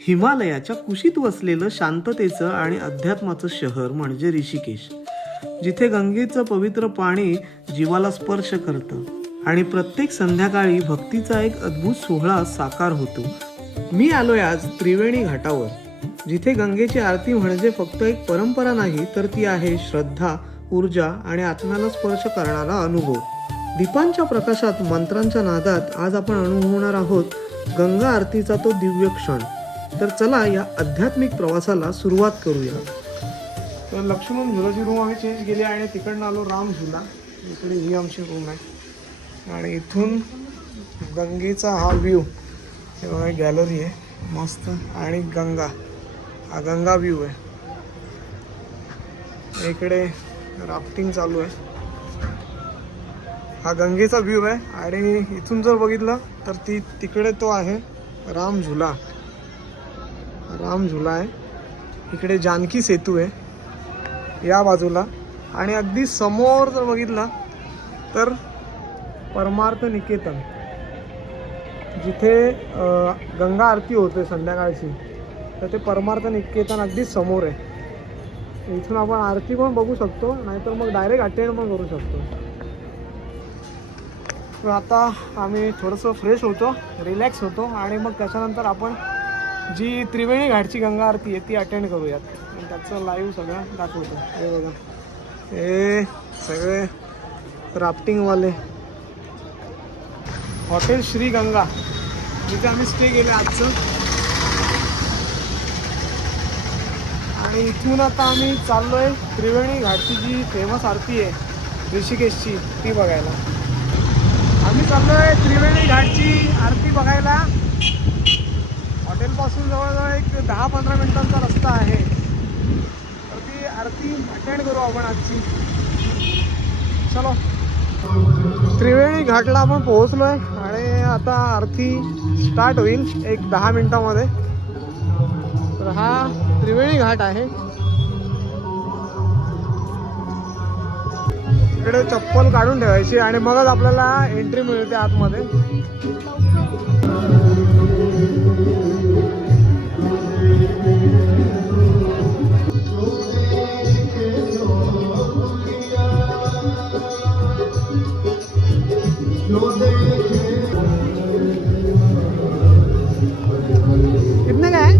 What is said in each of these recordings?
हिमालयाच्या कुशीत वसलेलं शांततेचं आणि अध्यात्माचं शहर म्हणजे ऋषिकेश, जिथे गंगेचं पवित्र पाणी जीवाला स्पर्श करतं आणि प्रत्येक संध्याकाळी भक्तीचा एक अद्भुत सोहळा साकार होतो. मी आलोय आज त्रिवेणी घाटावर, जिथे गंगेची आरती म्हणजे फक्त एक परंपरा नाही, तर ती आहे श्रद्धा, ऊर्जा आणि आत्म्याला स्पर्श करणारा अनुभव. दीपांच्या प्रकाशात, मंत्रांच्या नादात आज आपण अनुभवणार आहोत गंगा आरतीचा तो दिव्य क्षण. तर चला या आध्यात्मिक प्रवासाला सुरुवात करूया. तर लक्ष्मण झुलाची रूम आम्ही चेंज केली आणि तिकडनं आलो राम झुला. इकडे ही आमची रूम आहे आणि इथून गंगेचा हा व्ह्यू, हे बघा गॅलरी आहे मस्त, आणि गंगा, हा गंगा व्ह्यू आहे. इकडे राफ्टिंग चालू आहे, हा गंगेचा व्ह्यू आहे. आणि इथून जर बघितलं तर तिकडे तो आहे राम झुला, राम झुला आहे. इकडे जानकी सेतू आहे या बाजूला, आणि अगदी समोर जर बघितलं तर परमार्थ निकेतन, जिथे गंगा आरती होते संध्याकाळची, तर ते परमार्थ निकेतन अगदी समोर आहे. इथून आपण आरती पण बघू शकतो, नाहीतर मग डायरेक्ट अटेंड पण करू शकतो. तर आता आम्ही थोडंसं फ्रेश होतो, रिलॅक्स होतो, आणि मग त्याच्यानंतर आपण जी त्रिवेणी घाटची गंगा आरती आहे ती अटेंड करूयात. आणि त्याचं लाईव्ह सगळं दाखवतो. हे बघा, हे सगळे राफ्टिंगवाले. हॉटेल श्री गंगा, जिथे आम्ही स्टे केले आजचं. आणि इथून आता आम्ही चाललो आहे त्रिवेणी घाटची जी फेमस आरती आहे ऋषिकेशची, ती बघायला. आम्ही चाललो आहे त्रिवेणी घाटची आरती बघायला. हॉटेलपासून जवळजवळ एक 10-15 मिनिटांचा रस्ता आहे. तर ती आरती अटेंड करू आपण आजची. चलो, त्रिवेणी घाटला आपण पोहोचलो आहे आणि आता आरती स्टार्ट होईल एक 10 मिनिटामध्ये. तर हा त्रिवेणी घाट आहे. इकडे चप्पल काढून ठेवायची आणि मगच आपल्याला एंट्री मिळते आतमध्ये. कितने का है?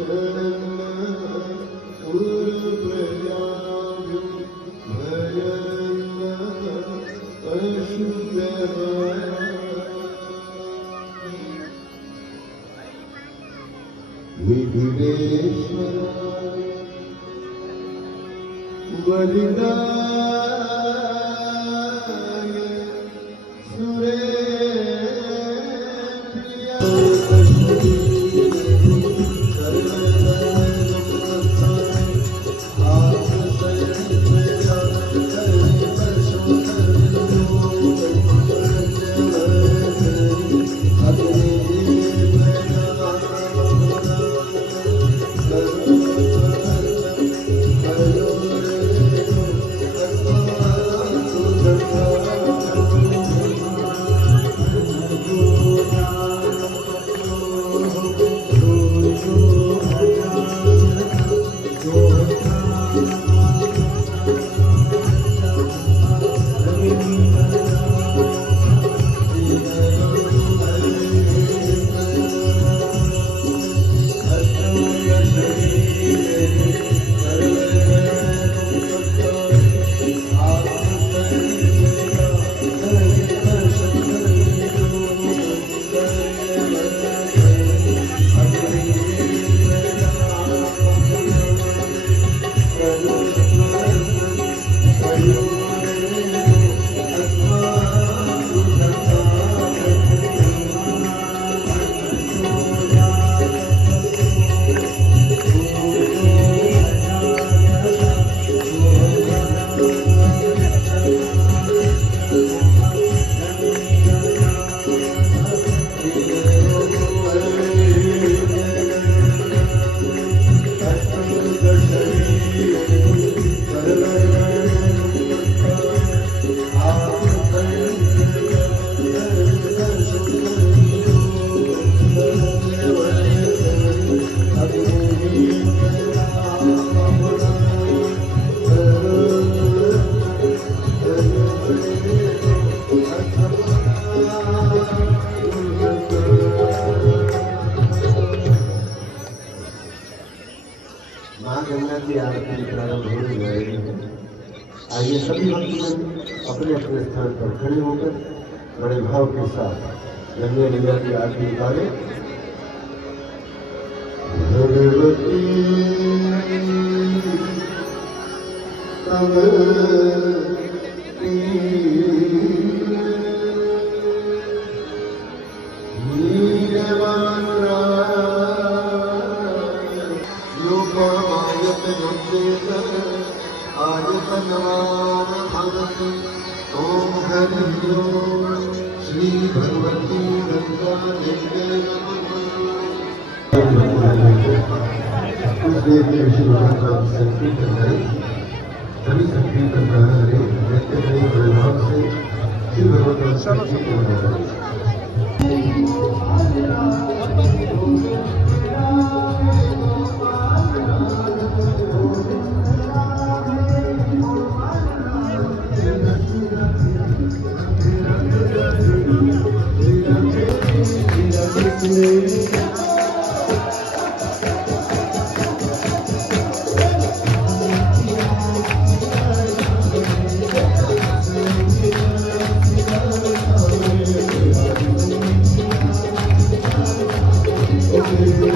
Shana विधिवेश्वराय वलिदाय माँ गंगा की आरती प्रारंभ होने जा रही है। आइए सभी भक्तजन अपने अपने स्थान पर खड़े होकर बड़े भाव के साथ गंगा मैया की आरती उतारे। भगवती तव ओम हरि ओम श्री भगवती गंगा देवी उस देव के विषय में संकीर्तन करें। सभी संकीर्तन करें नृत्य करें बड़े भाव से श्री भगवती संकीर्तन करें। Thank you.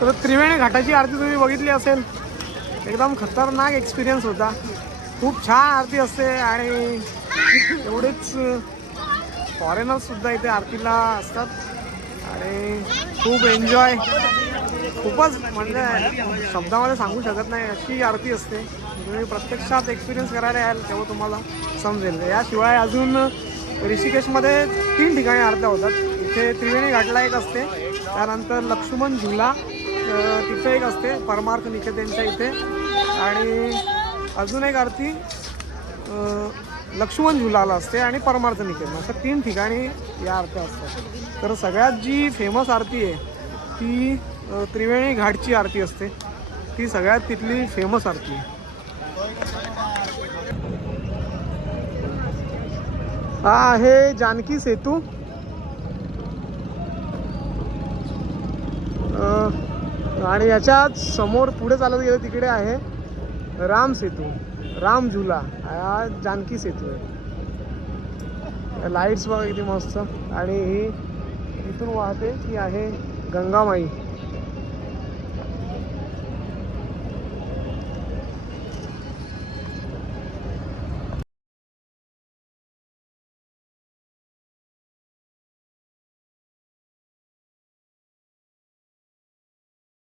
तर त्रिवेणी घाटाची आरती तुम्ही बघितली असेल, एकदम खतरनाक एक्सपिरियन्स होता. खूप छान आरती असते आणि एवढेच फॉरेनर्ससुद्धा इथे आरतीला असतात आणि खूप एन्जॉय, खूपच म्हणजे शब्दामध्ये सांगू शकत नाही अशी आरती असते. तुम्ही प्रत्यक्षात एक्सपिरियन्स करायला याल तेव्हा तुम्हाला समजेल. याशिवाय अजून ऋषिकेशमध्ये 3 ठिकाणी आरत्या होतात. इथे त्रिवेणी घाटला एक असते, त्यानंतर लक्ष्मण झुला तिथे एक असते परमार्थ निकेतनच्या इथे, आणि अजून एक आरती लक्ष्मण झुलाला असते आणि परमार्थ निकेतन, अशा 3 ठिकाणी या आरत्या असतात. तर सगळ्यात जी फेमस आरती आहे ती त्रिवेणी घाटची आरती असते. ती सगळ्यात तिथली फेमस आरती आहे. हा आहे जानकी सेतू. आणि याच्यात समोर पुढे चालत गेलं तिकडे आहे राम सेतू, राम झुला. हा जानकी सेतू आहे. लाईट्स बघा किती मस्त. आणि ही इथून वाहते ती आहे गंगामाई.